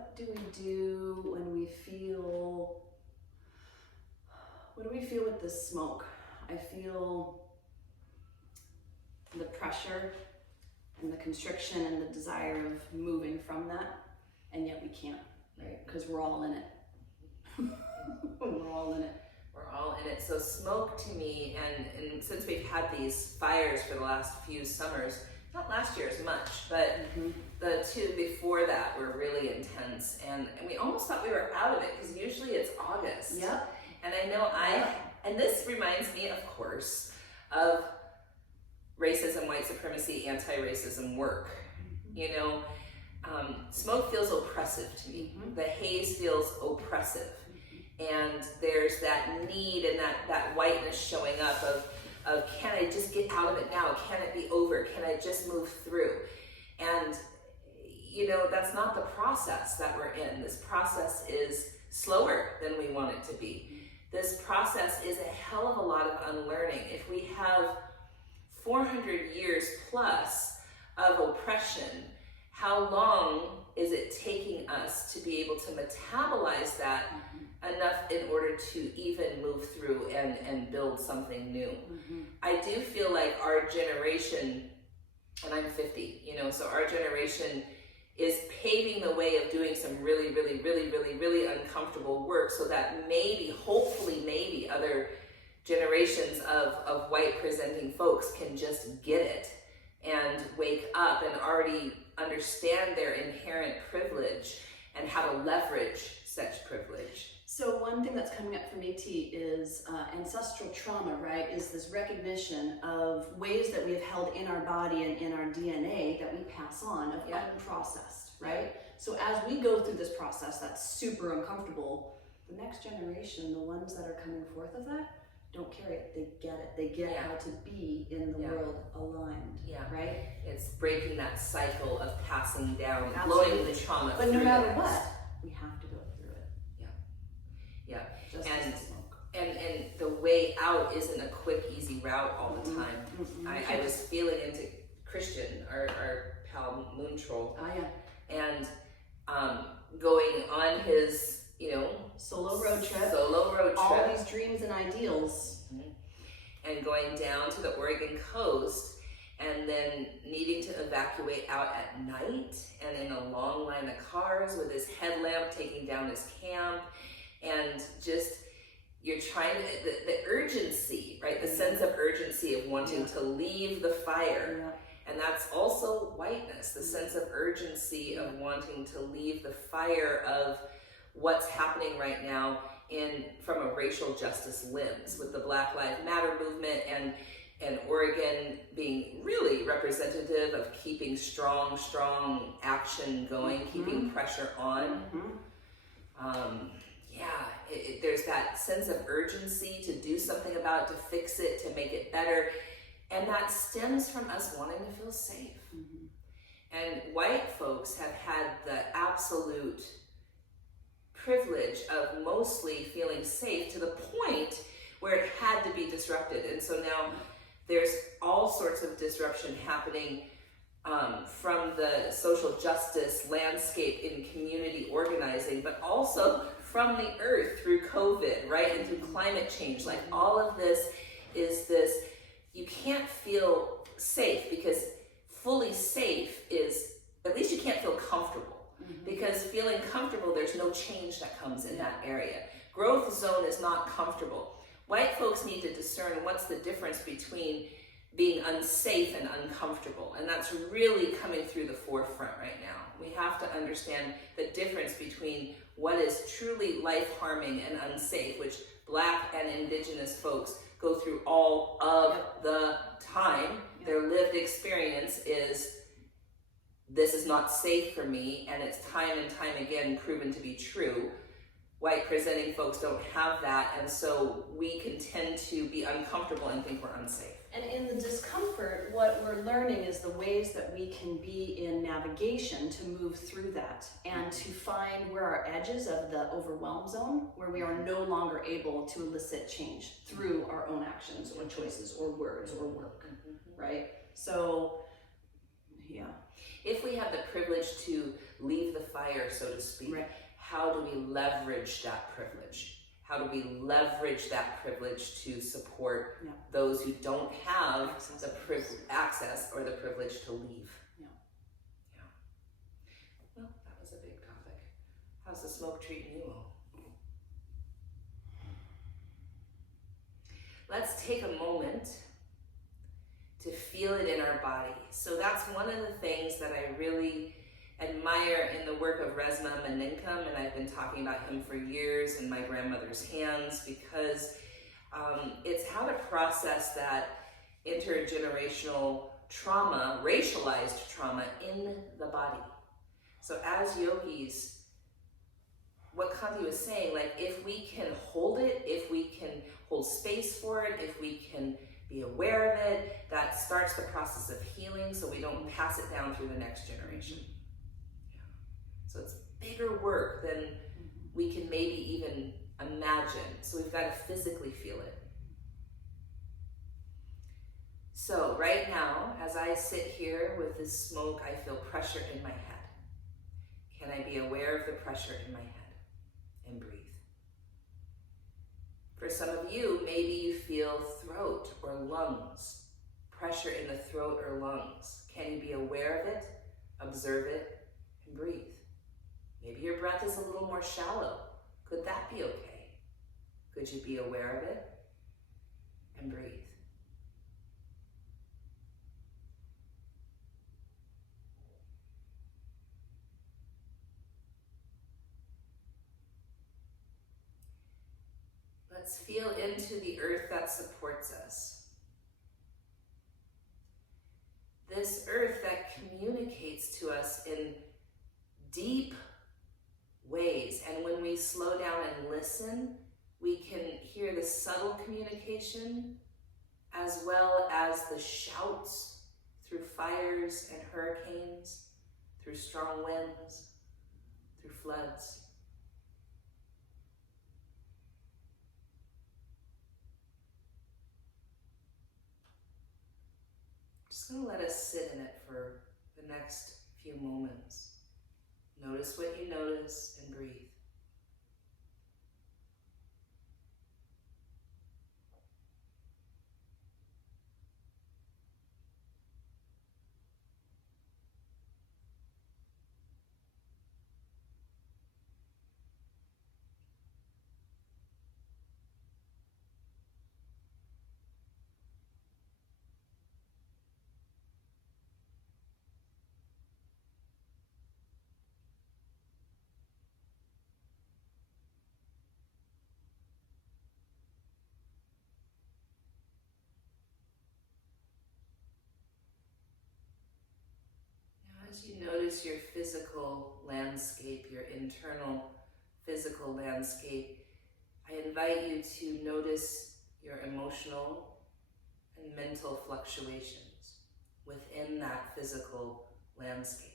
what do we do when we feel, what do we feel with this smoke? I feel the pressure and the constriction and the desire of moving from that, and yet we can't, right? Because we're all in it. We're all in it. We're all in it. So smoke to me, and since we've had these fires for the last few summers, not last year as much, but the two before that were really intense, and we almost thought we were out of it, because usually it's August. Yep. And I know and this reminds me, of course, of racism, white supremacy, anti-racism work. You know, smoke feels oppressive to me. The haze feels oppressive. And there's that need and that whiteness showing up of can I just get out of it now? Can it be over? Can I just move through? And, you know, that's not the process that we're in. This process is slower than we want it to be. This process is a hell of a lot of unlearning. If we have 400 years plus of oppression, how long is it taking us to be able to metabolize that enough in order to even move through and build something new? I do feel like our generation, and I'm 50, you know, so our generation is paving the way of doing some really, really, really, really, really uncomfortable work, so that maybe, hopefully, maybe other generations of white presenting folks can just get it and wake up and already understand their inherent privilege and how to leverage such privilege. So one thing that's coming up for me, T, is ancestral trauma, right? Is this recognition of ways that we have held in our body and in our DNA that we pass on of unprocessed, right? So as we go through this process that's super uncomfortable, the next generation, the ones that are coming forth of that, don't carry it. They get it. They get how to be in the world aligned, right? It's breaking that cycle of passing down, Absolutely. blowing the trauma. But no matter what, we have to go through it. Yeah. Just And as the smoke. And the way out isn't a quick, easy route all the time. I was feeling into Christian, our pal Moon Troll, and going on his, you know, solo road trip, all these dreams and ideals, and going down to the Oregon coast, and then needing to evacuate out at night, and in a long line of cars with his headlamp taking down his camp, and just you're trying to, the urgency, right? The sense of urgency of wanting to leave the fire. And that's also whiteness, the sense of urgency of wanting to leave the fire of what's happening right now from a racial justice lens, with the Black Lives Matter movement and Oregon being really representative of keeping strong action going, keeping pressure on. There's that sense of urgency to do something about it, to fix it, to make it better. And that stems from us wanting to feel safe. And white folks have had the absolute privilege of mostly feeling safe to the point where it had to be disrupted. And so now there's all sorts of disruption happening from the social justice landscape in community organizing, but also from the earth through COVID, right? And through climate change. Like all of this is this, you can't feel safe, because fully safe is, at least you can't feel comfortable. Because feeling comfortable, there's no change that comes in that area. Growth zone is not comfortable. White folks need to discern what's the difference between being unsafe and uncomfortable. And that's really coming through the forefront right now. We have to understand the difference between what is truly life-harming and unsafe, which Black and Indigenous folks go through all of the time. Their lived experience is, this is not safe for me, and it's time and time again proven to be true. White presenting folks don't have that, and so we can tend to be uncomfortable and think we're unsafe. And in the discomfort, what we're learning is the ways that we can be in navigation to move through that, and to find where our edges of the overwhelm zone, where we are no longer able to elicit change through our own actions or choices or words or work, right? So Yeah. If we have the privilege to leave the fire, so to speak, Right. how do we leverage that privilege? How do we leverage that privilege to support those who don't have access or the privilege to leave? Yeah. Well, that was a big topic. How's the smoke treating you all? Let's take a moment to feel it in our body. So that's one of the things that I really admire in the work of Resmaa Menakem, and I've been talking about him for years in my grandmother's hands, because it's how to process that intergenerational trauma, racialized trauma in the body. So as yogis, what Kanti was saying, like if we can hold it, if we can hold space for it, if we can be aware of it, that starts the process of healing so we don't pass it down through the next generation. Yeah. So it's bigger work than we can maybe even imagine. So we've got to physically feel it. So right now, as I sit here with this smoke, I feel pressure in my head. Can I be aware of the pressure in my head and breathe? For some of you, maybe you feel throat or lungs, pressure in the throat or lungs. Can you be aware of it, observe it, and breathe? Maybe your breath is a little more shallow. Could that be okay? Could you be aware of it and breathe? Let's feel into the earth that supports us. This earth that communicates to us in deep ways. And when we slow down and listen, we can hear the subtle communication as well as the shouts through fires and hurricanes, through strong winds, through floods. Just going to let us sit in it for the next few moments. Notice what you notice and breathe. As you notice your physical landscape, your internal physical landscape, I invite you to notice your emotional and mental fluctuations within that physical landscape.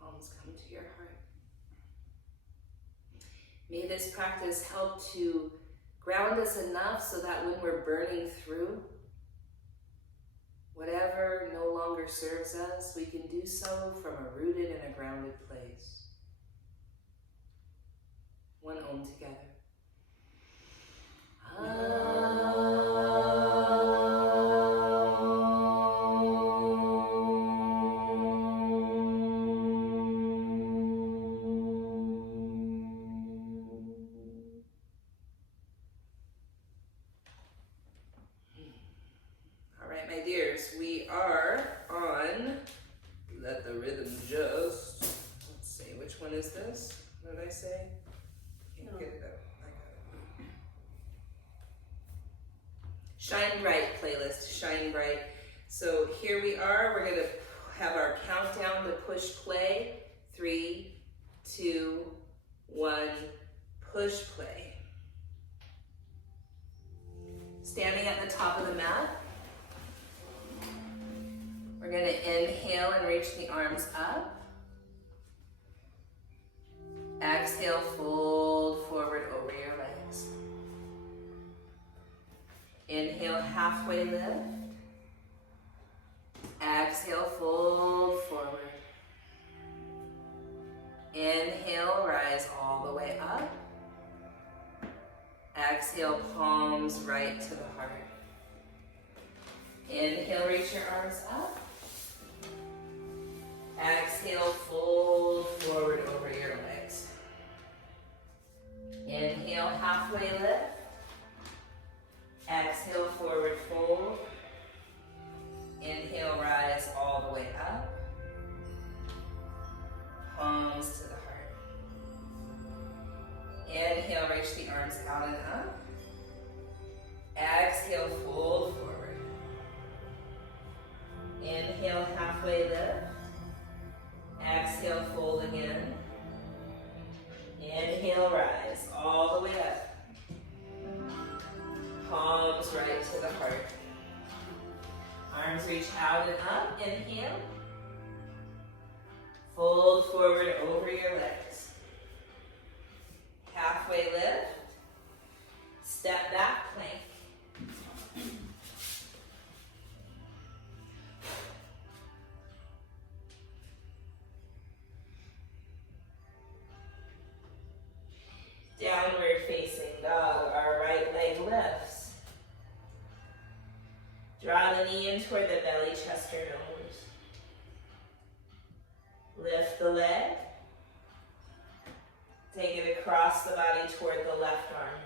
Palms come to your heart. May this practice help to ground us enough so that when we're burning through whatever no longer serves us, we can do so from a rooted and a grounded place. One Om together. All right, my dears, we are on just, let's see, which one is this? What did I say? Can't get it up. I got it. Shine Bright playlist, Shine Bright. So here we are, we're gonna have our countdown to push play. 3, 2, 1, push play. Standing at the top of the mat, we're gonna inhale and reach the arms up. Exhale, fold forward over your legs. Inhale, halfway lift. Exhale, fold forward. Inhale, rise all the way up. Exhale, palms right to the heart. Inhale, reach your arms up. Exhale, fold forward over your legs. Inhale, halfway lift. Exhale, forward fold. Inhale, rise all the way up. Palms to the heart. Inhale, reach the arms out and up. Exhale, fold forward. Inhale, halfway lift. Exhale, fold again. Inhale, rise all the way up. Palms right to the heart. Arms reach out and up. Inhale. Fold forward over your legs. Halfway lift. Step back, plank. Downward facing dog, our right leg lifts. Draw the knee in toward the belly, chest, or nose. Lift the leg. Take it across the body toward the left arm.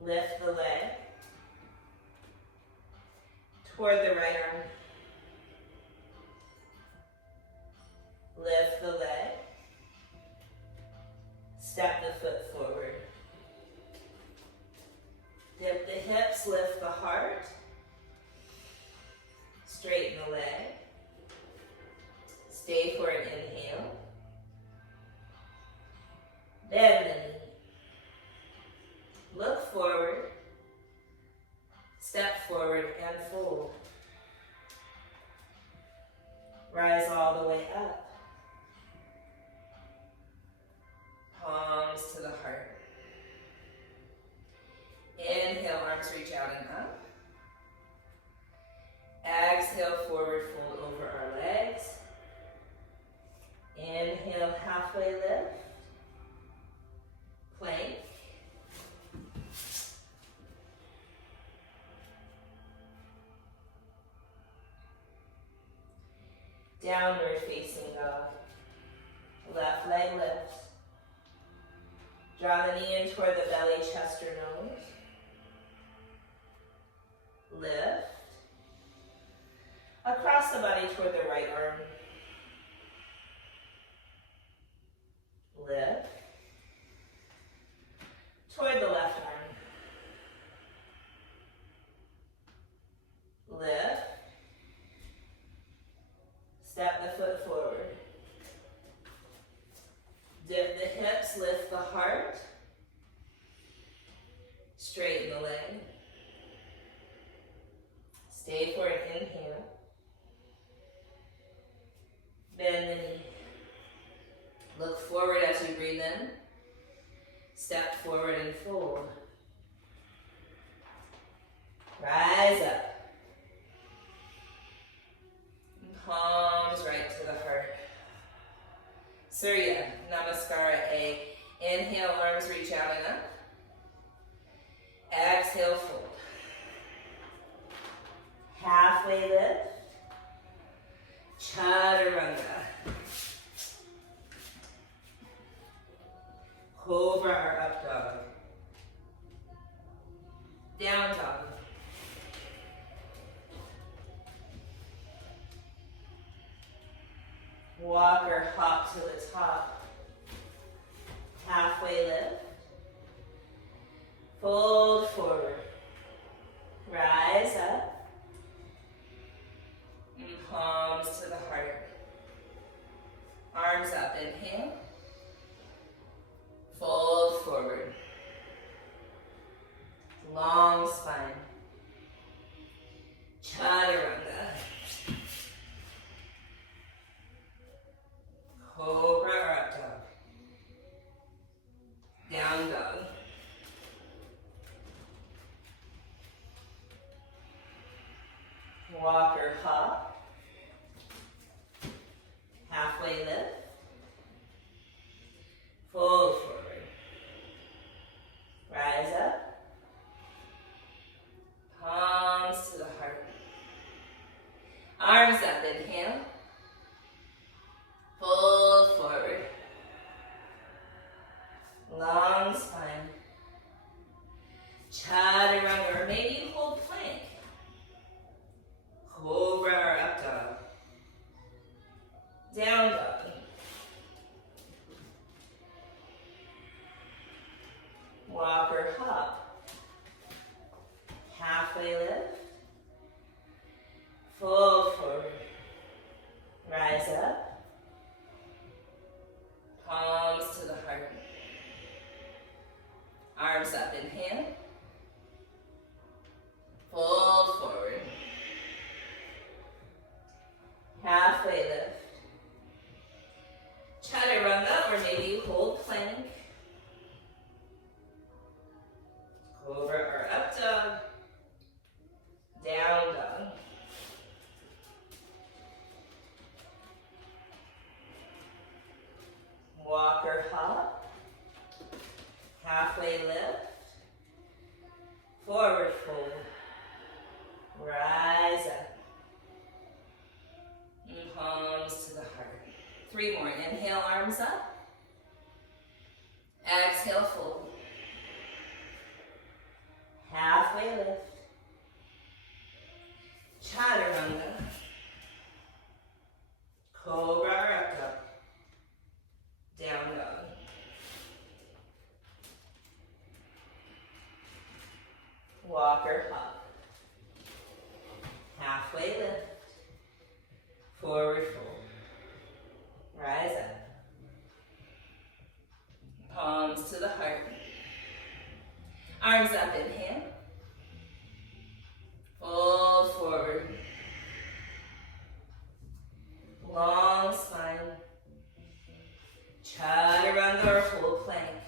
Lift the leg. Toward the right arm. Lift the leg. Step the foot forward. Dip the hips, lift the heart. Straighten the leg. Stay for an inhale. Bend the knee. Look forward. Step forward and fold. Rise all the way up. Palms to the heart. Inhale, arms reach out and up. Exhale, forward fold over our legs. Inhale, halfway lift. Plank. Downward facing dog. Left leg lifts. Draw the knee in toward the belly, chest, or nose. Lift. Across the body toward the right arm. Lift. Toward the left arm. Lift. Step the foot forward. Dip the hips, lift the heart. Straighten the leg. Stay for an inhale. Bend the knee. Look forward as you breathe in. Step forward and fold. Rise up. Palms right to the heart. Surya Namaskara A. Inhale, arms reach out and up. Exhale, fold. Halfway lift. Chaturanga. Cobra or up dog. Down dog. Walk or hop to the top. Halfway lift. Fold forward. Rise up. And palms to the heart. Arms up, inhale. Fold forward. Long spine. Chaturanga. Cobra or up dog. Down dog. Walk or hop. Halfway lift. Fold forward. Rise up. Palms to the heart. Arms up, inhale. Fold forward. Long spine. Chaturanga, or maybe you hold plank. Cobra or up dog. Down dog. Walk or hop. Halfway lift. Fold forward. Rise up. Palms to the heart. Arms up, inhale. Fold forward. Halfway lift. Chaturanga, or maybe you hold plank. Cobra or up dog. Down dog. Walk or hop. Halfway lift. Forward fold. Rise up. And palms to the heart. 3 more. Inhale, arms up. Exhale, fold. Halfway lift. Chaturanga. Cobra or up dog. Down dog. Walk or hop. Halfway lift. Forward fold. Rise up. Palms to the heart. Arms up, inhale. Fold forward. Long spine. Chaturanga or full plank.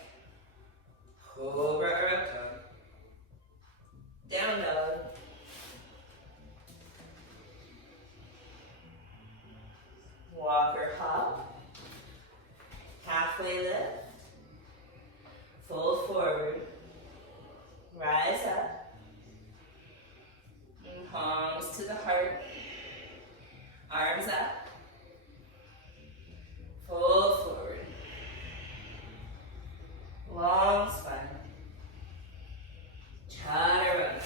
Cobra or up dog. Down dog. Walk or hop. Halfway lift. Fold forward. Rise up. And palms to the heart. Arms up. Fold forward. Long spine. Chaturanga.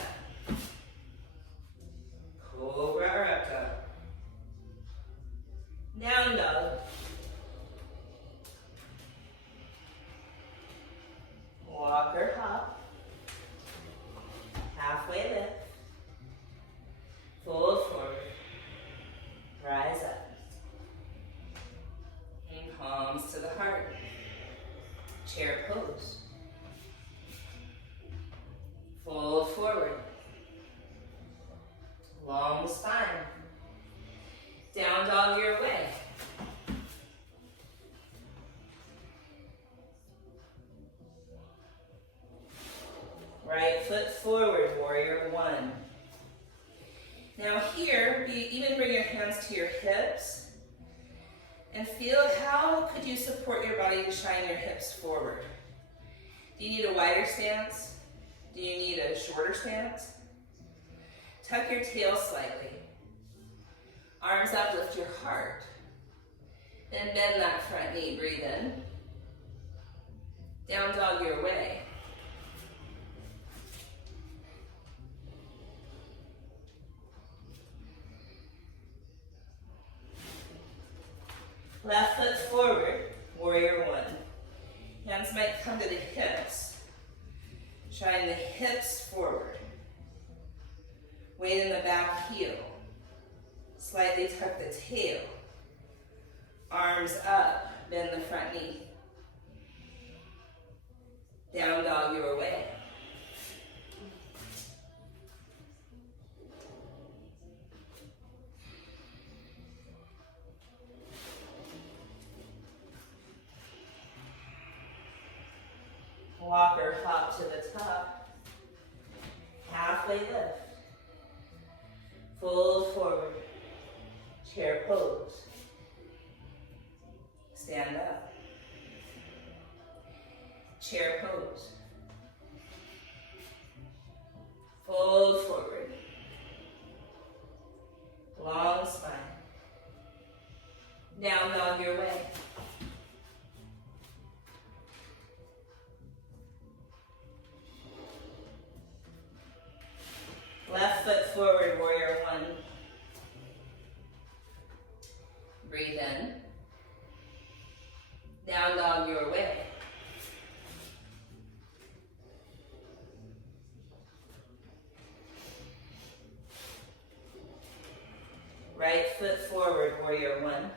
Cobra or up dog. Down dog. Walk or hop. Halfway lift. Fold forward. Rise up. And palms to the heart. Chair pose. Fold forward. Long spine. Down dog your way. Right foot forward, warrior 1. Now here, even bring your hands to your hips and feel how could you support your body to shine your hips forward. Do you need a wider stance? Do you need a shorter stance? Tuck your tail slightly. Arms up, lift your heart. Then bend that front knee, breathe in. Down dog your way. Left foot forward, warrior one. Hands might come to the hips. Shine the hips forward. Weight in the back heel. Slightly tuck the tail. Arms up, bend the front knee. Down dog your way. Walker hop to the top. Halfway lift. Fold forward. Chair pose. Stand up. Chair pose. Fold forward. Long spine. Down dog your way. Left foot forward, warrior one. Breathe in. Down dog your way. Right foot forward, warrior one.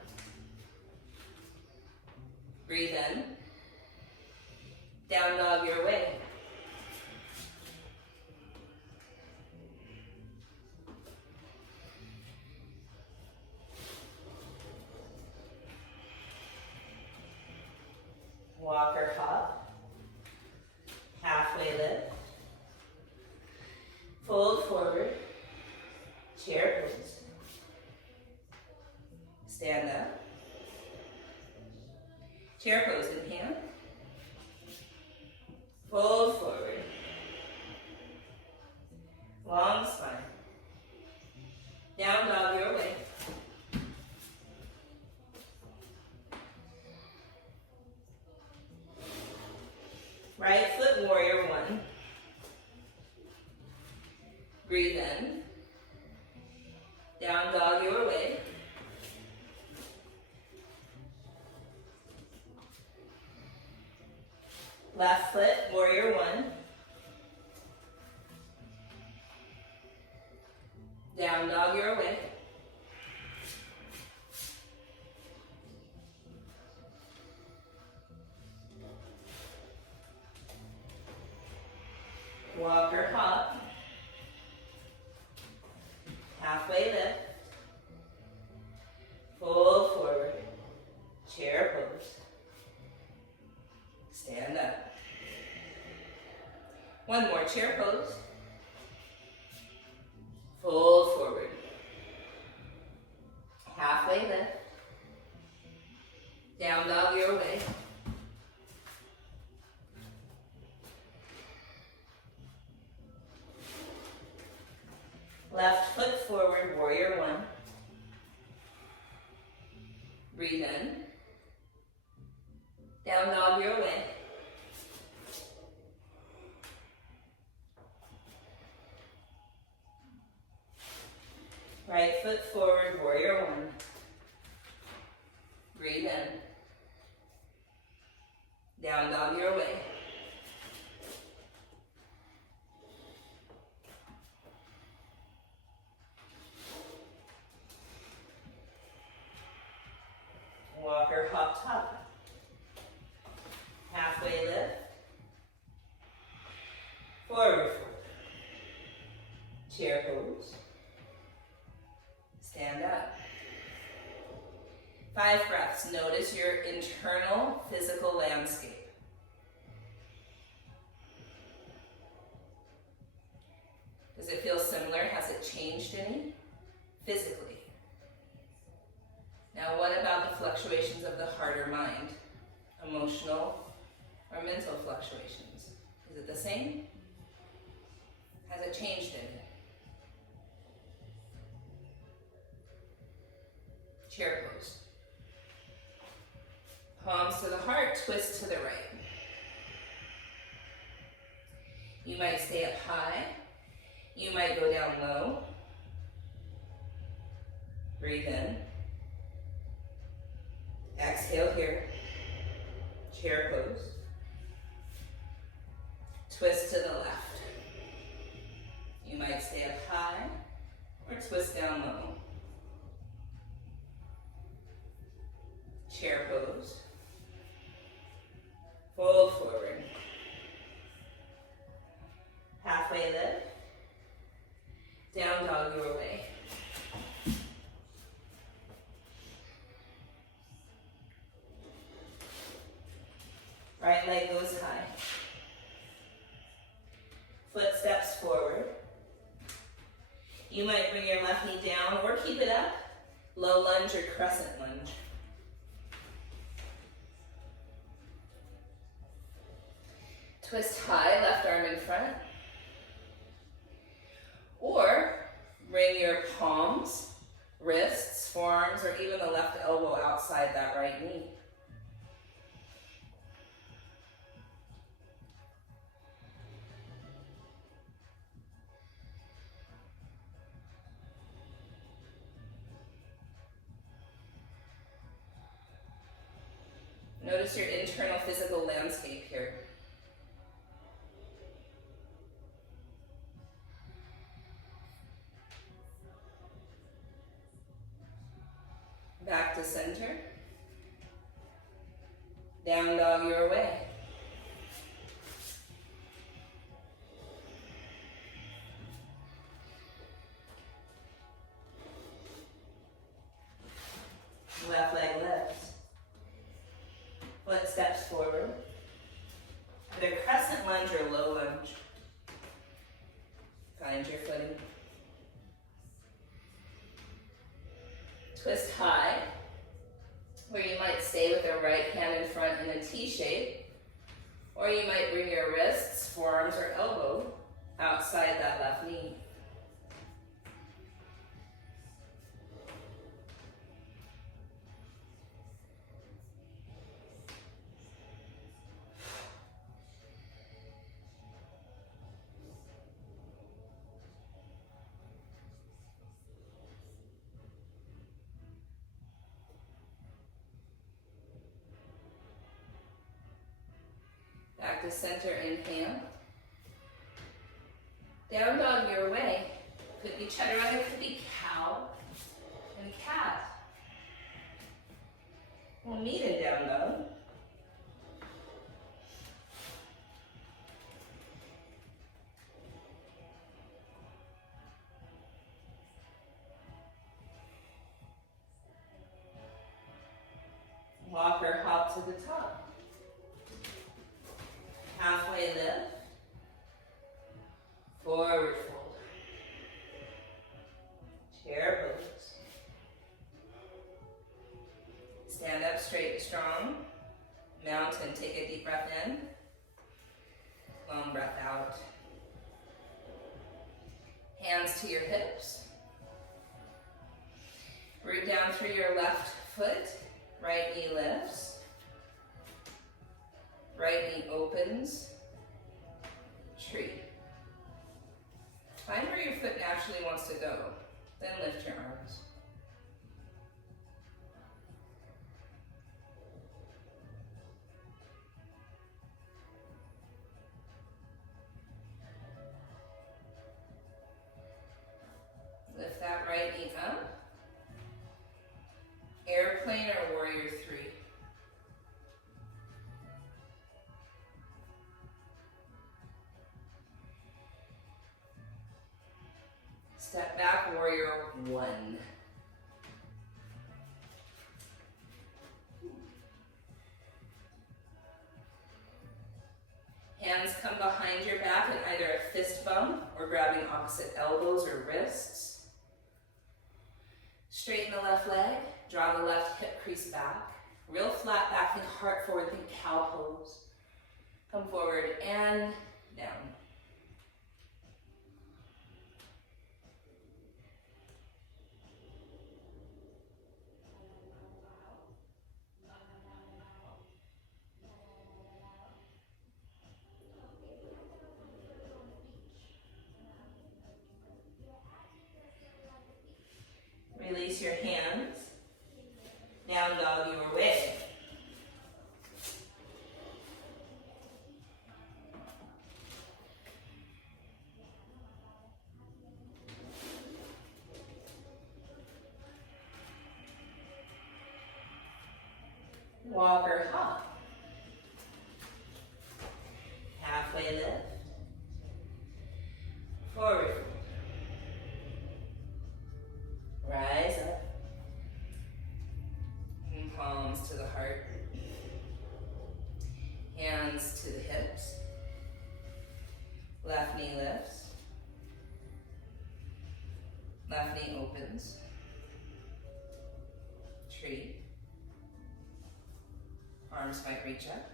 Breathe in. Down dog your way. Walker hop. Halfway lift. Fold forward. Chair pose. Stand up. Chair pose in hand. Fold forward. Long spine. Down dog your way. Right foot warrior one. Breathe in. Down dog your way. Left foot warrior one. Down dog your way. Walker hop. Halfway lift. Fold forward. Chair pose. Stand up. One more chair pose. Fold forward. Halfway lift. Down dog your way. Left foot forward, warrior one. Breathe in. Down dog your way. Right foot forward, warrior one. Breathe in. Down dog your way. Walker hop top. Halfway lift. Forward fold. Chair pose. Stand up. 5 breaths. Notice your internal physical landscape. Does it feel similar? Has it changed any? Physically. Now, what about the fluctuations of the heart or mind? Emotional or mental fluctuations? Is it the same? Has it changed any? Chair pose. Palms to the heart, twist to the right. You might stay up high. You might go down low. Breathe in. Exhale here. Chair pose. Twist to the left. You might stay up high or twist down low. Chair pose. Fold forward. Halfway lift. Down dog your way. Right leg goes high. Foot steps forward. You might bring your left knee down or keep it up. Low lunge or crescent lunge. Twist high, left arm in front. Or bring your palms, wrists, forearms, or even the left elbow outside that right knee. Notice your internal physical landscape here. Back to center. Down dog your way. Left leg lifts. Foot steps forward. Either crescent lunge or low lunge. Find your footing. Twist high, where you might stay with the right hand in front in a T shape, or you might bring your wrists, forearms, or elbow outside that left knee. Back to center, inhale. Down dog your way. Could be chaturanga, could be cow and cat. We'll meet in down dog. Walk or hop to the top. Halfway lift. Forward fold. Chair pose. Stand up straight and strong. Mountain, take a deep breath in. Long breath out. Hands to your hips. Root down through your left foot. Right knee lifts. Right knee opens, tree. Find where your foot naturally wants to go, then lift your arms. Lift that right knee up. Airplane or warrior three. Step back, warrior one. Hands come behind your back in either a fist bump or grabbing opposite elbows or wrists. Straighten the left leg, draw the left hip crease back. Real flat back, think heart forward, think cow pose. Come forward and down. Release your hands. Down dog your way. Walk or hop. Halfway lift. Forward. Rise up. And palms to the heart. Hands to the hips. Left knee lifts. Left knee opens. Tree. Arms might reach up.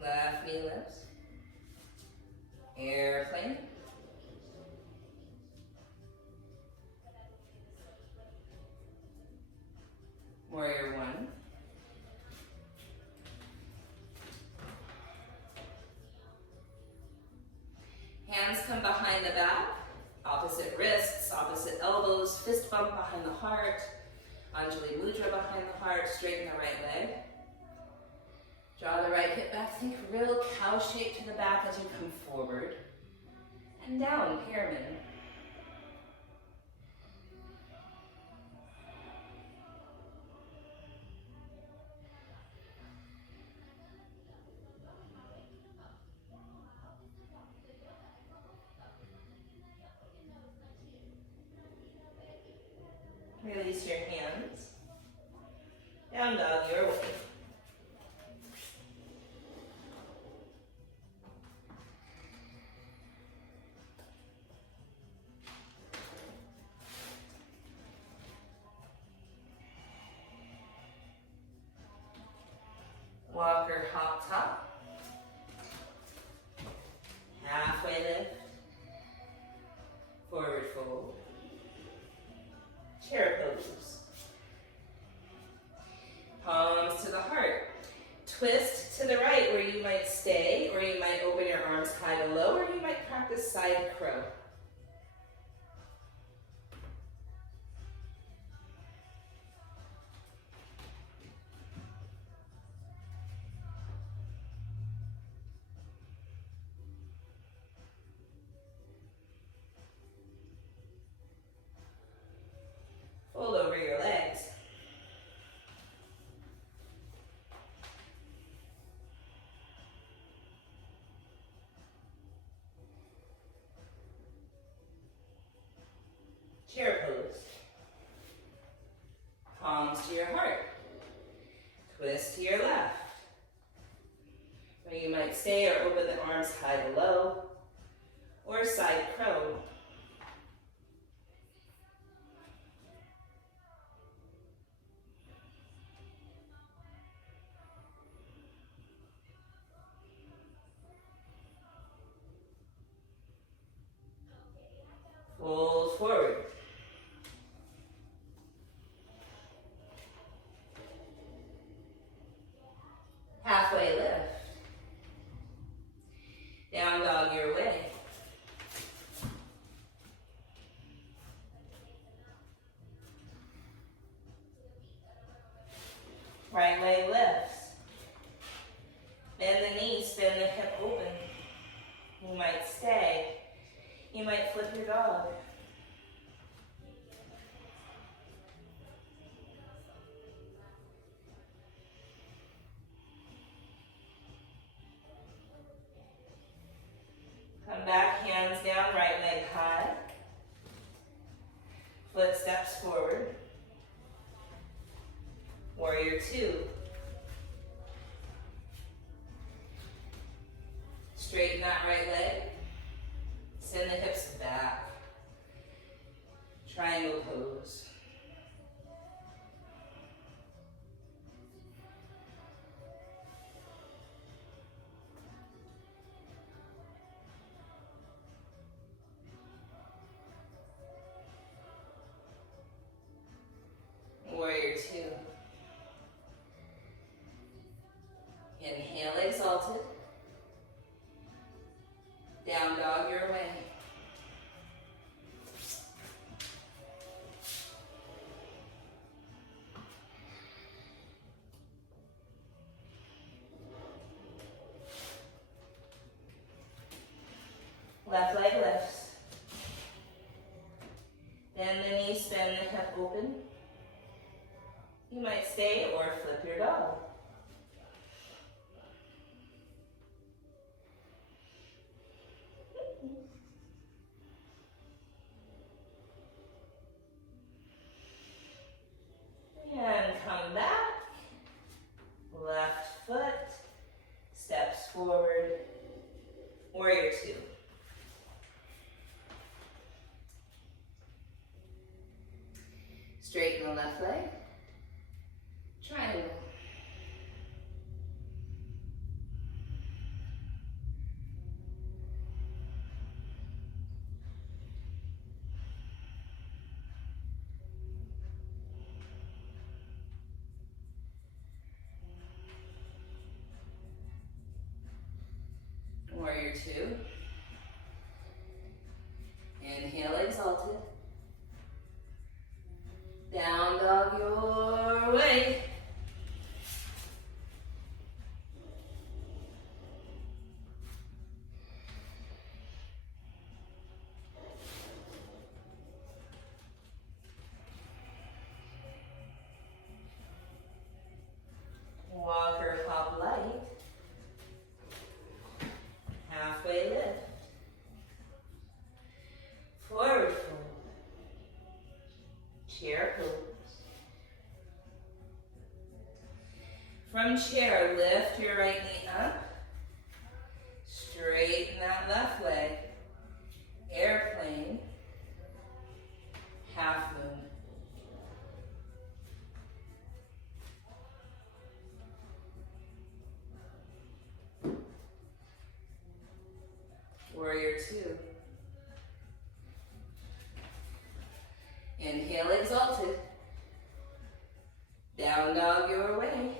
Left knee lifts. Airplane. Warrior one. Hands come behind the back, opposite wrists, opposite elbows, fist bump behind the heart, Anjali Mudra behind the heart, straighten the right leg. Draw the right hip back, think real cow shape to the back as you come forward. And down, pyramid. Release your hands. Down dog your way. Walker hop top. Halfway lift. Forward fold. Chair pose. Palms to the heart. Twist to the right where you might stay, or you might open your arms high to low, or you might practice side crow. Fold over your legs. Chair pose. Palms to your heart. Twist to your left. Where you might stay or open the arms high to low, or side crow. Fold forward. Halfway lift. Down dog your way. Right leg lifts. Bend the knees, bend the hip open. You might stay. You might flip your dog. Come back, hands down, right leg high. Foot steps forward. Warrior two. Straighten that right leg. Send the hips back. Triangle pose. Warrior two. Inhale, exalted. Down dog your way. Left leg lifts. Bend the knees, bend the hip open. You might stay or flip your dog. And come back. Left foot steps forward. Warrior two. Straighten the left leg. Triangle. Warrior two. Inhale, exalted. Down dog your way. Walker hop light. Halfway lift. Forward fold. Chair pose. From chair, lift your right knee up. Straighten that left leg. Airplane. Half moon. Warrior two. Inhale, exalted. Down dog your way.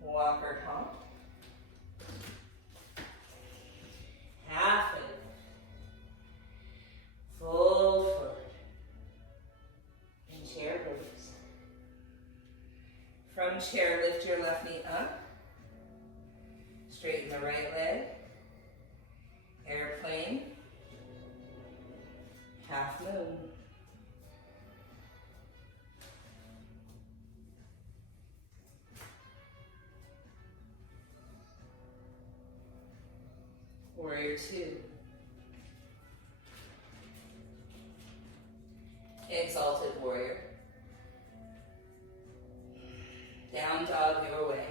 Walker hump. Half it. Fold forward. And chair pose. From chair, lift your left knee up. Straighten the right leg. Airplane. Half moon. Warrior two. Exalted warrior. Down dog your way.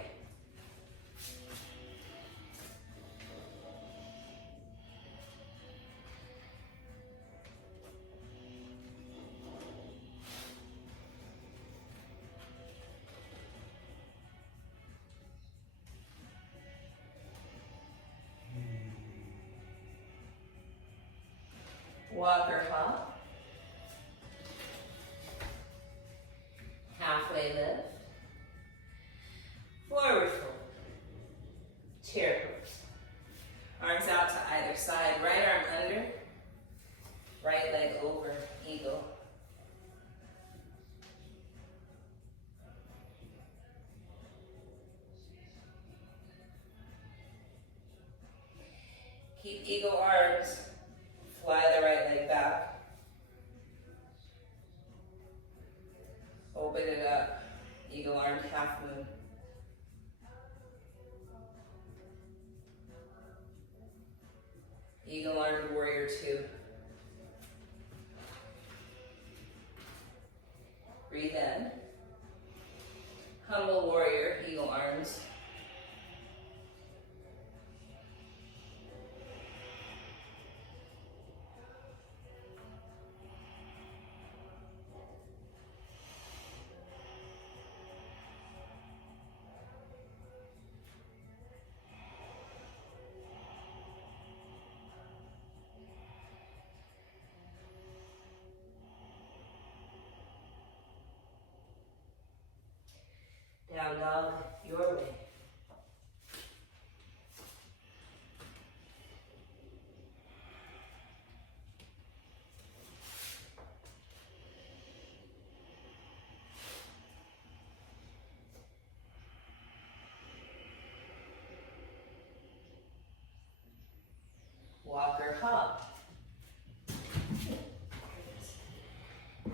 Walker hop. Halfway lift. Forward fold. Chair pose. Arms out to either side. Right arm under. Right leg over. Eagle. Keep eagle arms. Fly the right leg back. Open it up. Eagle arm, half moon. Eagle arm, warrior two. Breathe in. Humble warrior, eagle arms. Down dog, your way.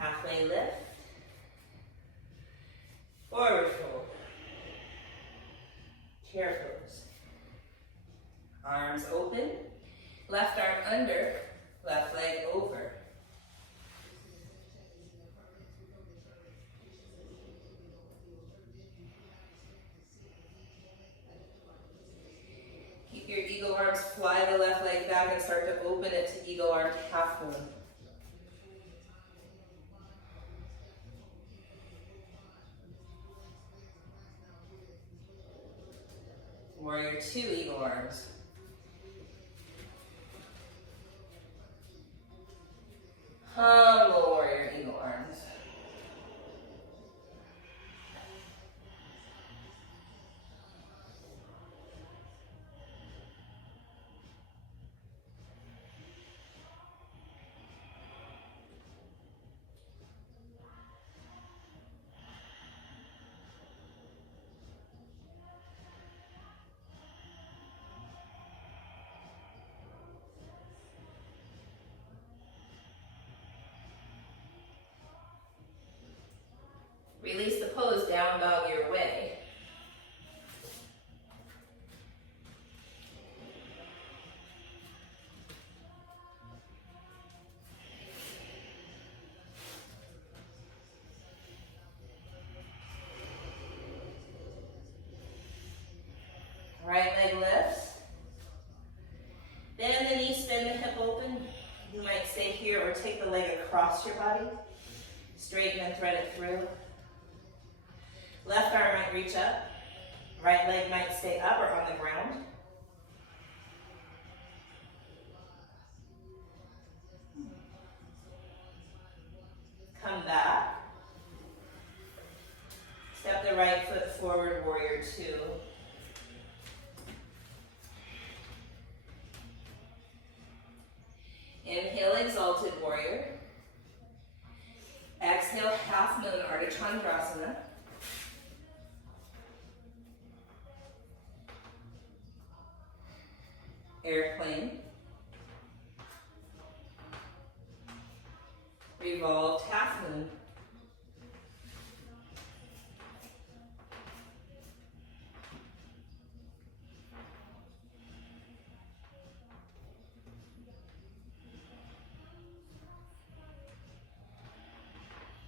Halfway lift. Forward fold. Chair pose. Arms open. Left arm under. Left leg over. Keep your eagle arms, fly the left leg back and start to open it to eagle arm to half moon. Warrior two, eagle arms. Humble warrior, eagle arms. Release the pose, down dog your way. Right leg lifts. Bend the knee, spin the hip open. You might stay here or take the leg across your body. Straighten and thread it through. Left arm might reach up. Right leg might stay up or on the ground. Come back. Step the right foot forward, warrior two. Inhale, exalted warrior. Exhale, half moon, Ardha Chandrasana. Airplane. Revolved half moon.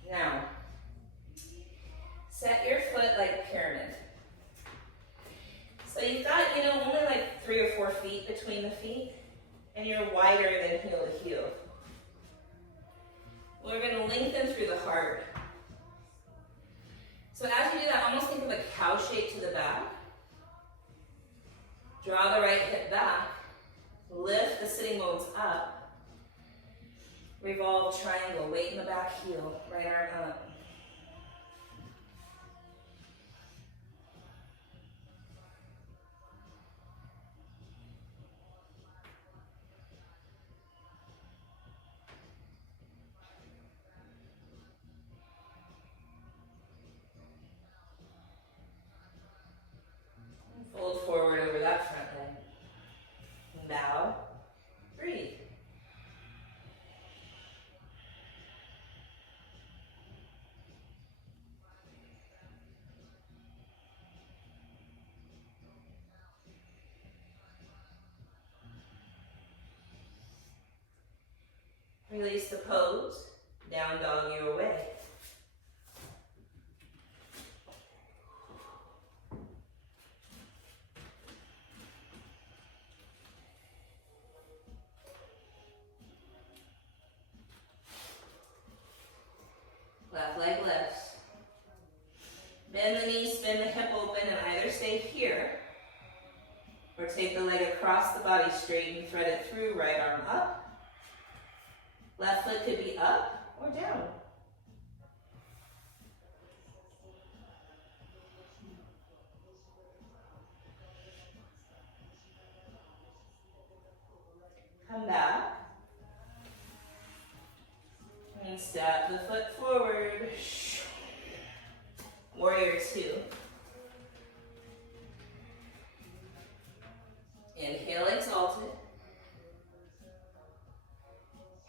Now, set your foot like pyramid. So you've got, only like 3 or 4 feet between the feet, and you're wider than heel to heel. We're going to lengthen through the heart. So as you do that, almost think of a cow shape to the back. Draw the right hip back. Lift the sitting bones up. Revolve triangle, weight in the back heel, right arm up. Fold forward over that front leg. Bow. Breathe. Release the pose. Down dog your way. Left leg lifts. Bend the knee, spin the hip open, and either stay here or take the leg across the body, straighten, thread it through, right arm up. Left foot could be up or down. Come back. And step the foot forward. Warrior two. Inhale, exalted.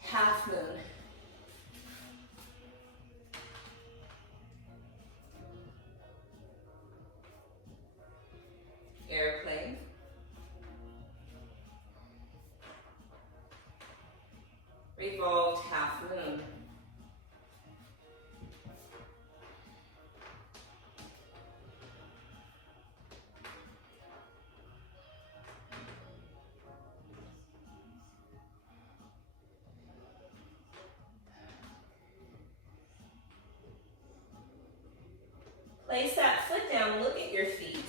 Half moon. Place that foot down, look at your feet.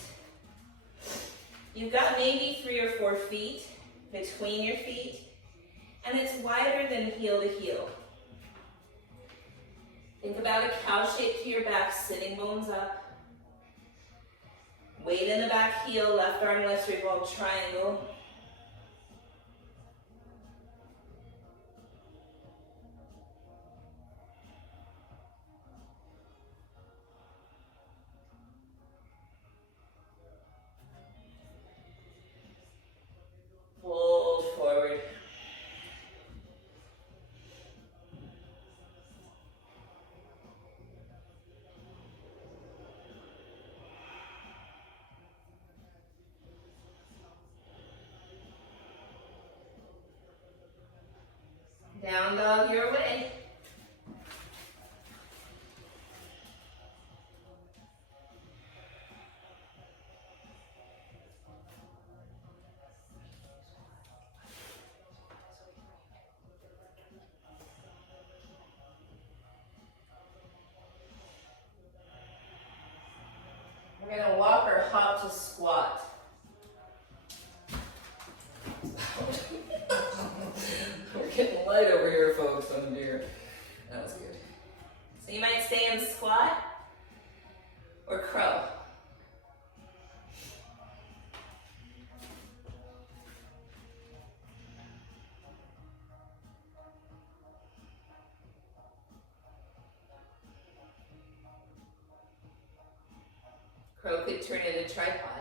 You've got maybe 3 or 4 feet between your feet, and it's wider than heel to heel. Think about a cow shape to your back, sitting bones up. Weight in the back heel, left arm, left revolve triangle. Fold forward. Down dog your way. We're gonna walk or hop to squat. We're getting light over here, folks. Oh dear. That was good. So you might stay in squat or crow. Crow could turn into tripod.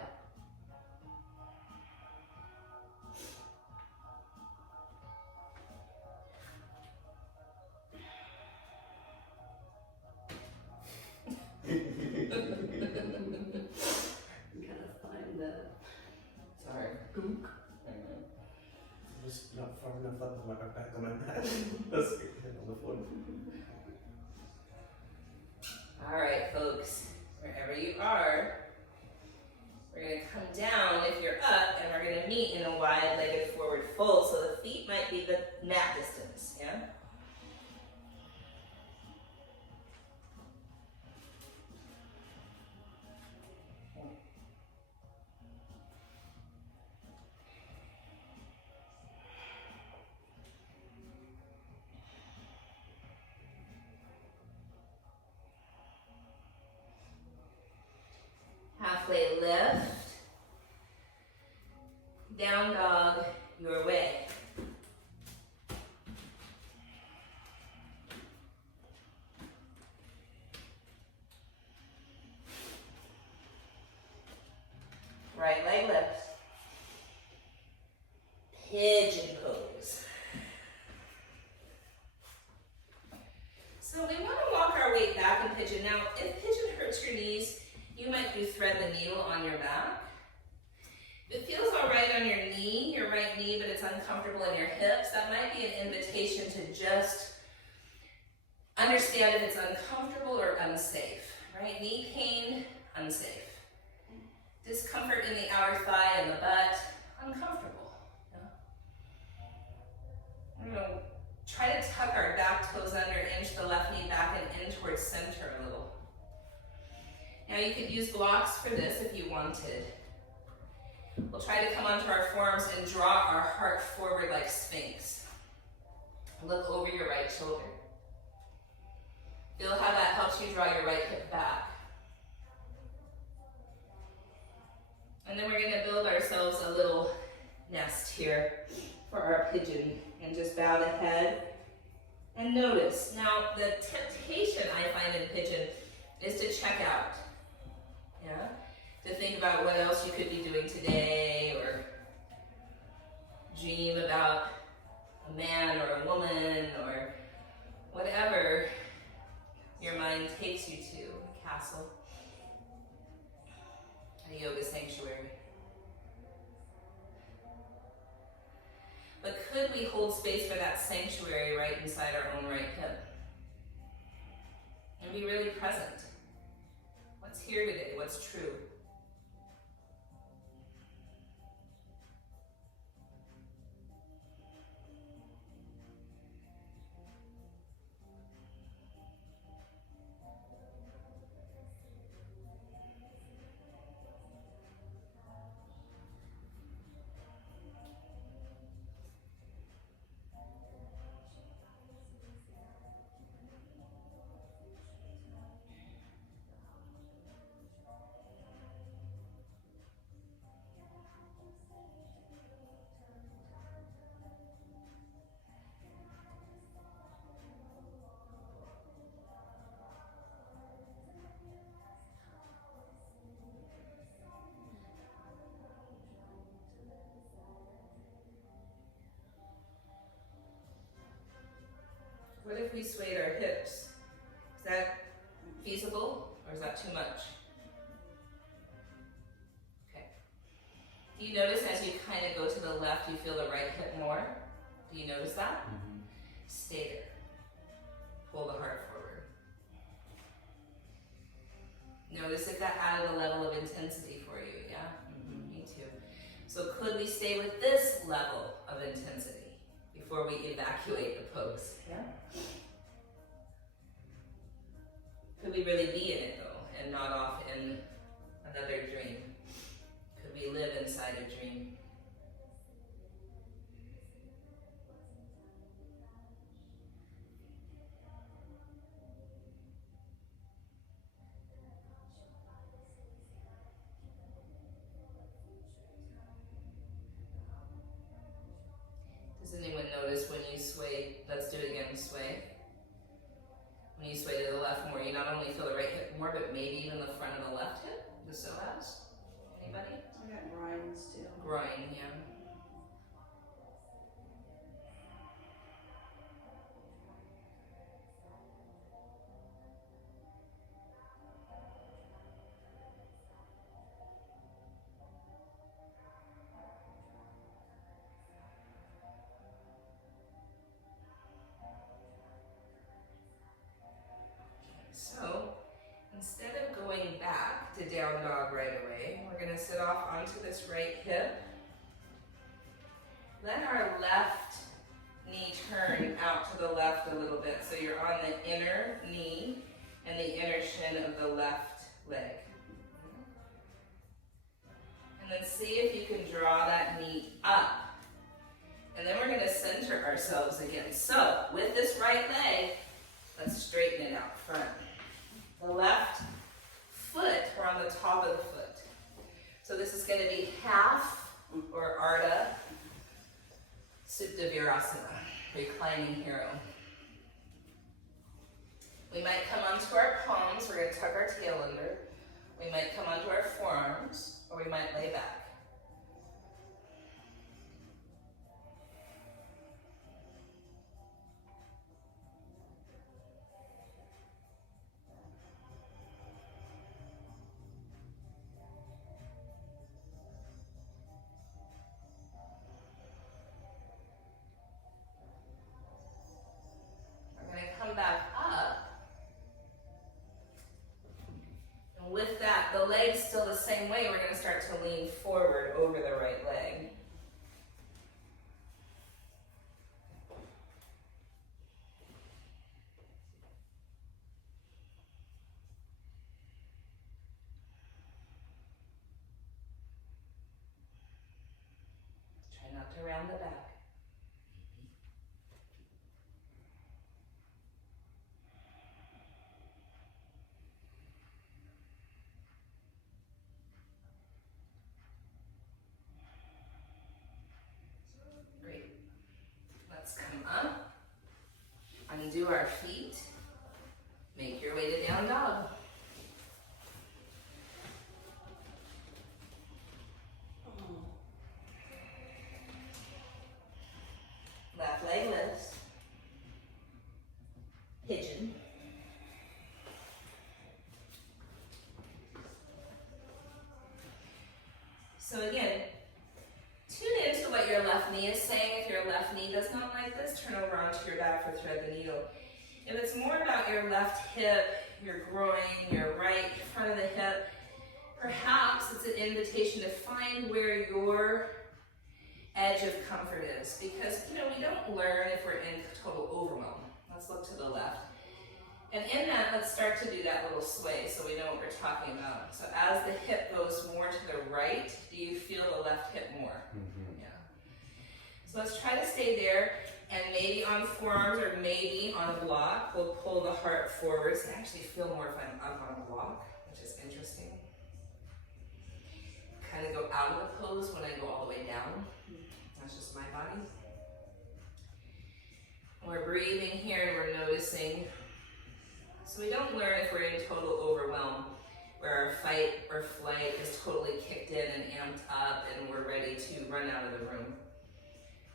You gotta find the Sorry. gook. Just not far enough up to my back on my mat. Let's get on the floor. All right, folks, wherever you are, we're gonna come down if you're up, and we're gonna meet in a wide-legged forward fold, so the feet might be the mat distance, yeah? Halfway lift, down dog your way. Right leg lift. Pigeon pose. So we want to walk our weight back in pigeon. Now, if pigeon hurts your knees, you might do thread the needle on your back. If it feels all right on your knee, your right knee, but it's uncomfortable in your hips, that might be an invitation to just understand if it's uncomfortable or unsafe, right? Knee pain, unsafe. Discomfort in the outer thigh and the butt, uncomfortable. Yeah? We're going to try to tuck our back toes under, inch the left knee back and in towards center a little. Now you could use blocks for this if you wanted. We'll try to come onto our forearms and draw our heart forward like Sphinx. Look over your right shoulder. Feel how that helps you draw your right hip back. And then we're going to build ourselves a little nest here for our pigeon. And just bow the head and notice. Now the temptation I find in pigeon is to check out. Yeah? To think about what else you could be doing today, or dream about a man or a woman or whatever your mind takes you to, a castle, a yoga sanctuary. But could we hold space for that sanctuary right inside our own right hip? And be really present. What's here today? What's true? What if we swayed our hips? Is that feasible or is that too much? Okay. Do you notice as you kind of go to the left, you feel the right hip more? Do you notice that? Mm-hmm. Stay there. Pull the heart forward. Notice if that added a level of intensity for you, yeah? Me too. So could we stay with this level of intensity before we evacuate the pose? Yeah? Could we really be in it though, and not off in another dream? Could we live inside a dream? Does anyone notice when you sway? Let's do it again, sway. When you sway to the left more, you not only feel the right hip more, but maybe even the front of the left hip, the psoas. Anybody? I got groins too. Groin, yeah. So, instead of going back to down dog right away, we're going to sit off onto this right hip. Let our left knee turn out to the left a little bit, so you're on the inner knee and the inner shin of the left leg. And then see if you can draw that knee up. And then we're going to center ourselves again. So, with this right leg, let's straighten it out front. The left foot, we're on the top of the foot. So this is going to be half, or Ardha Supta Virasana, reclining hero. We might come onto our palms, we're going to tuck our tail under. We might come onto our forearms, or we might lay back. Back up. And with that, the leg's still the same way. We're going to start to lean forward over the right leg. Try not to round the back. Undo our feet. Make your way to down dog. Left leg lifts. Pigeon. So again, tune into what your left knee is saying. If your left knee does not like this, turn over onto your back or thread the needle. If it's more about your left hip, your groin, your right front of the hip, perhaps it's an invitation to find where your edge of comfort is. Because, we don't learn if we're in total overwhelm. Let's look to the left. And in that, let's start to do that little sway so we know what we're talking about. So as the hip goes more to the right, do you feel the left hip more? Mm-hmm. Yeah. So let's try to stay there, and maybe on forearms or maybe on a block, we'll pull the heart forwards. I actually feel more if I'm up on a block, which is interesting. Kind of go out of the pose when I go all the way down. That's just my body. We're breathing here and we're noticing. So we don't learn if we're in total overwhelm, where our fight or flight is totally kicked in and amped up and we're ready to run out of the room.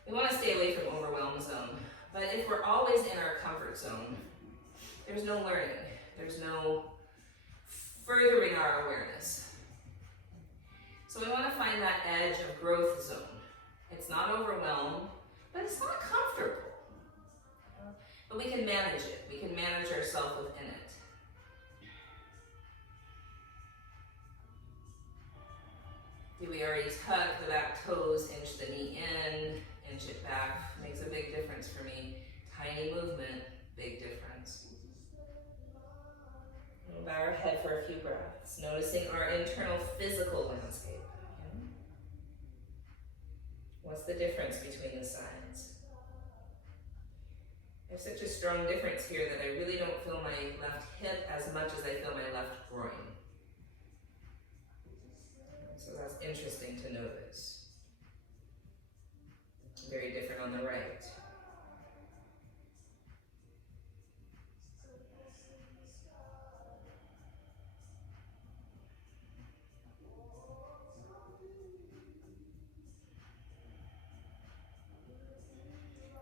We want to stay away from overwhelm zone. But if we're always in our comfort zone, there's no learning. There's no furthering our awareness. So we want to find that edge of growth zone. It's not overwhelmed, but it's not comfortable. But we can manage it. We can manage ourselves within it. Do we already tuck the back toes, inch the knee in, inch it back? Makes a big difference for me. Tiny movement, big difference. We'll bow our head for a few breaths, noticing our internal physical landscape. Okay. What's the difference between the sides? I have such a strong difference here that I really don't feel my left hip as much as I feel my left groin. So that's interesting to notice. Very different on the right.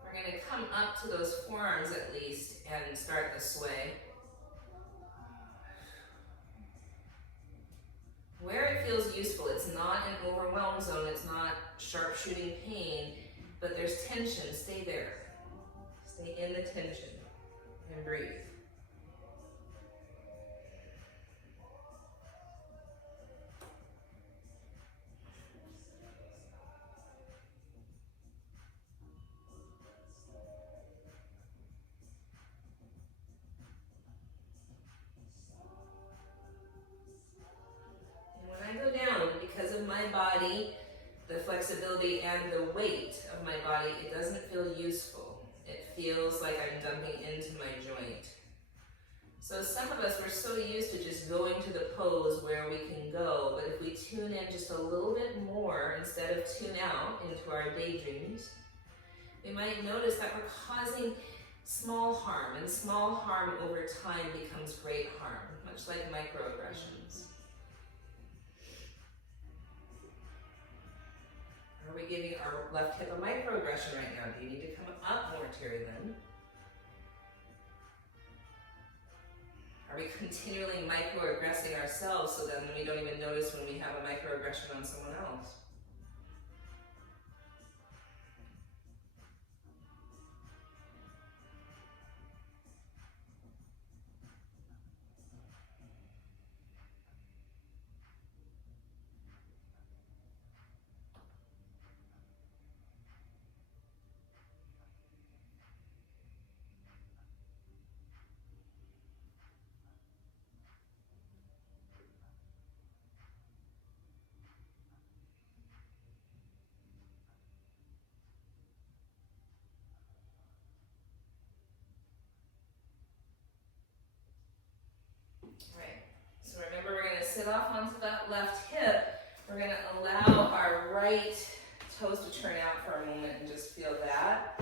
We're going to come up to those forearms at least and start the sway. Where it feels useful, it's not an overwhelm zone, it's not sharp shooting pain, but there's tension, stay there. Stay in the tension and breathe. I go down, because of my body, the flexibility and the weight of my body, it doesn't feel useful. It feels like I'm dumping into my joint. So some of us, we're so used to just going to the pose where we can go, but if we tune in just a little bit more instead of tune out into our daydreams, we might notice that we're causing small harm, and small harm over time becomes great harm, much like microaggressions. Are we giving our left hip a microaggression right now? Do you need to come up more, Terry Lynn? Are we continually microaggressing ourselves so then we don't even notice when we have a microaggression on someone else? Right. So remember, we're going to sit off onto that left hip. We're going to allow our right toes to turn out for a moment and just feel that.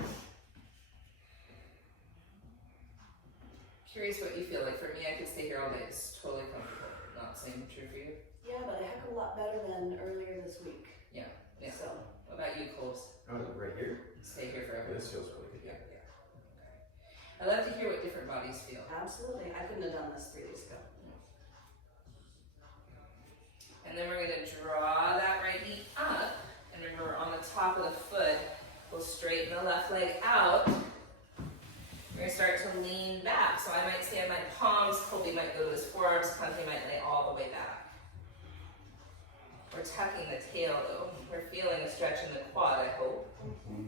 Curious what you feel like. For me, I could stay here all day. It's totally comfortable. Not saying true for you? Yeah, but a heck of a lot better than earlier this week. Yeah. So. What about you, Coles? Oh, right here? Stay here forever. This feels really good. Yeah. Okay. I'd love to hear what different bodies feel. Absolutely. I couldn't have done this 3 weeks ago. And then we're going to draw that right knee up. And remember, on the top of the foot, we'll straighten the left leg out. We're going to start to lean back. So I might stand my palms, Colby might go to his forearms, Conte might lay all the way back. We're tucking the tail though. We're feeling a stretch in the quad, I hope. Mm-hmm.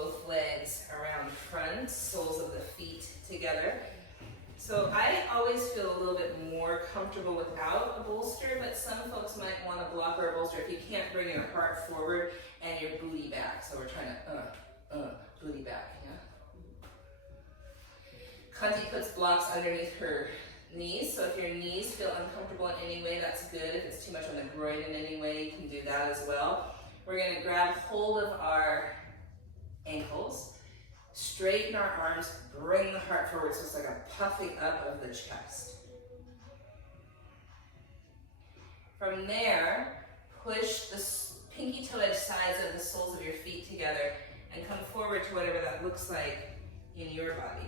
both legs around front, soles of the feet together. So I always feel a little bit more comfortable without a bolster, but some folks might want a block or a bolster if you can't bring your heart forward and your booty back. So we're trying to booty back, yeah? Kanti puts blocks underneath her knees, so if your knees feel uncomfortable in any way, that's good. If it's too much on the groin in any way, you can do that as well. We're gonna grab hold of our ankles, straighten our arms, bring the heart forward, so it's like a puffing up of the chest. From there, push the pinky toe edge sides of the soles of your feet together and come forward to whatever that looks like in your body.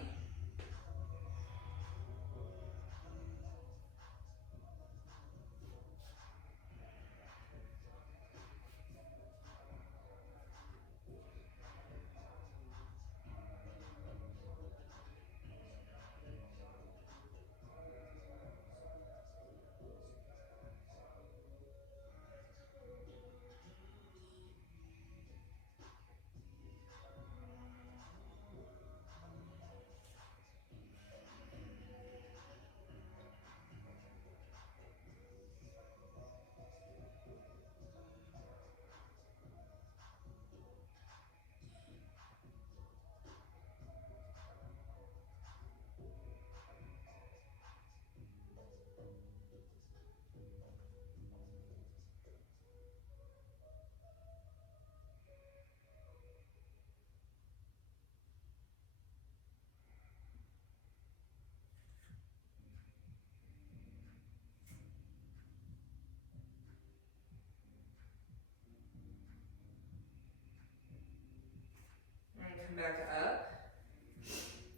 Come back up,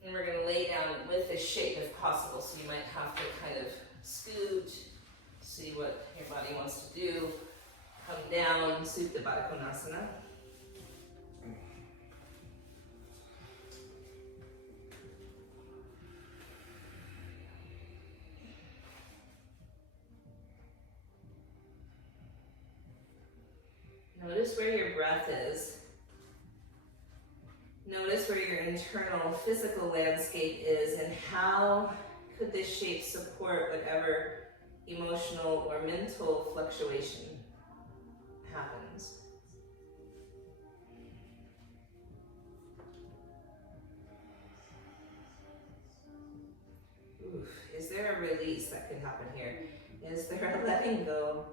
and we're going to lay down with this shape if possible, so you might have to kind of scoot, see what your body wants to do, come down, Supta Baddha Konasana. Notice where your breath is. Notice where your internal physical landscape is and how could this shape support whatever emotional or mental fluctuation happens. Oof. Is there a release that could happen here? Is there a letting go?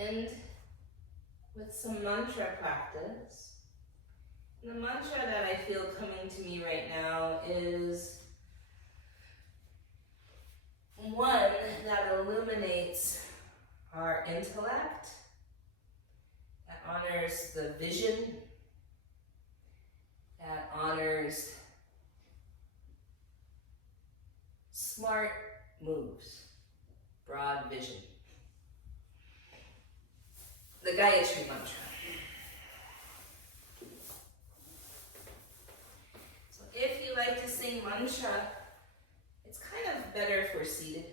end with some mantra practice. The mantra that I feel coming to me right now is one that illuminates our intellect, that honors the vision, that honors smart moves, broad vision. The Gayatri Mantra. So if you like to sing mantra, it's kind of better if we're seated.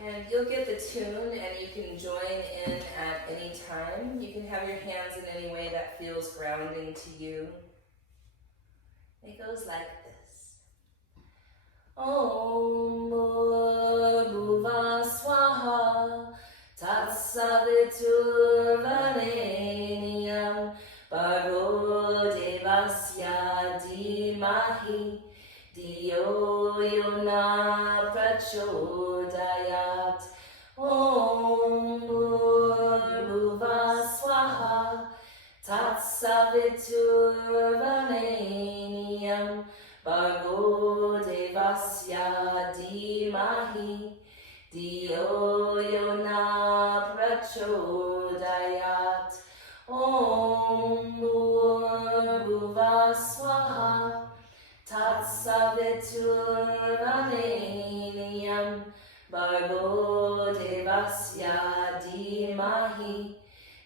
And you'll get the tune and you can join in at any time. You can have your hands in any way that feels grounding to you. It goes like this. Om Bhuva Swaha Tatsavitur Vareniyam Bhargo Devasya Dhimahi Diyo Yona Prachodayat. Om Bhuva Swaha Tatsavitur Vareniyam Bhargo Devasya Dhimahi Diyo Yona Prachodayat. Om Bhuva Swaha Tatsavitur Vareniyam Bhargo Devasya Dhimahi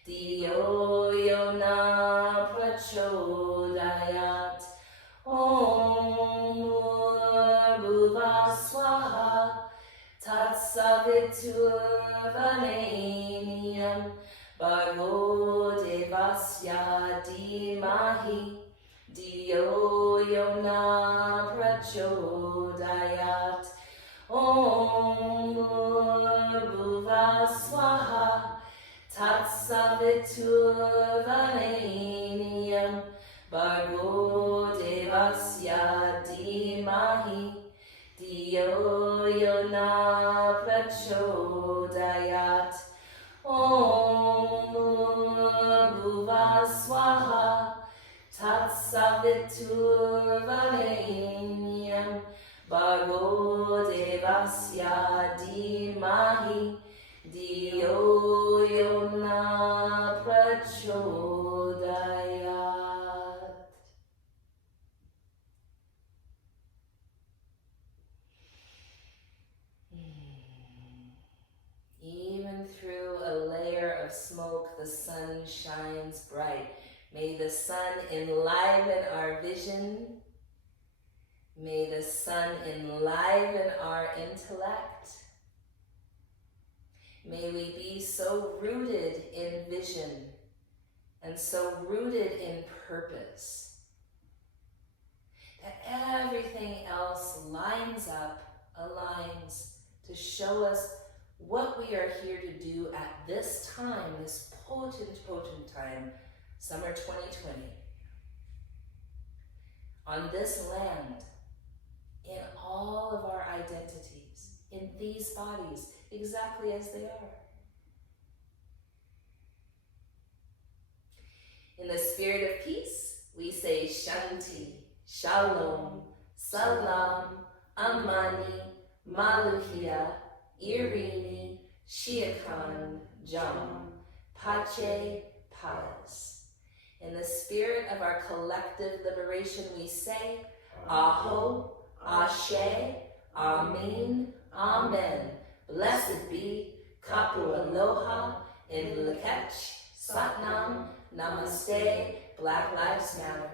Diyo Yona Prachodayat. Om Bhuva Swaha Tatsavitur Vareniyam Bhargo Devasya Dhimahi Diyo Yona Prachodayat. Om Bhuva Swaha Tatsavitur Vareniyam Bhargo Devasya Dhimahi Diyo Yona Prachodayat. Om Bhuva Swaha Tatsavitur Vareniyam Bhargo Devasya Dhimahi Diyo Yona Prachodayat. Even through a layer of smoke, the sun shines bright. May the sun enliven our vision. May the sun enliven our intellect. May we be so rooted in vision and so rooted in purpose that everything else lines up, aligns to show us what we are here to do at this time, this potent time, summer 2020, on this land, in all of our identities, in these bodies, exactly as they are. In the spirit of peace, we say Shanti, Shalom, Salam, Amani, Maluhia, Irini, Shiakan, Jam, Pache, Paz. In the spirit of our collective liberation, we say Aho, Ashe, Amin, Amen. Blessed be, Kapu Aloha, in Lakach, Satnam, Namaste, Black Lives Matter.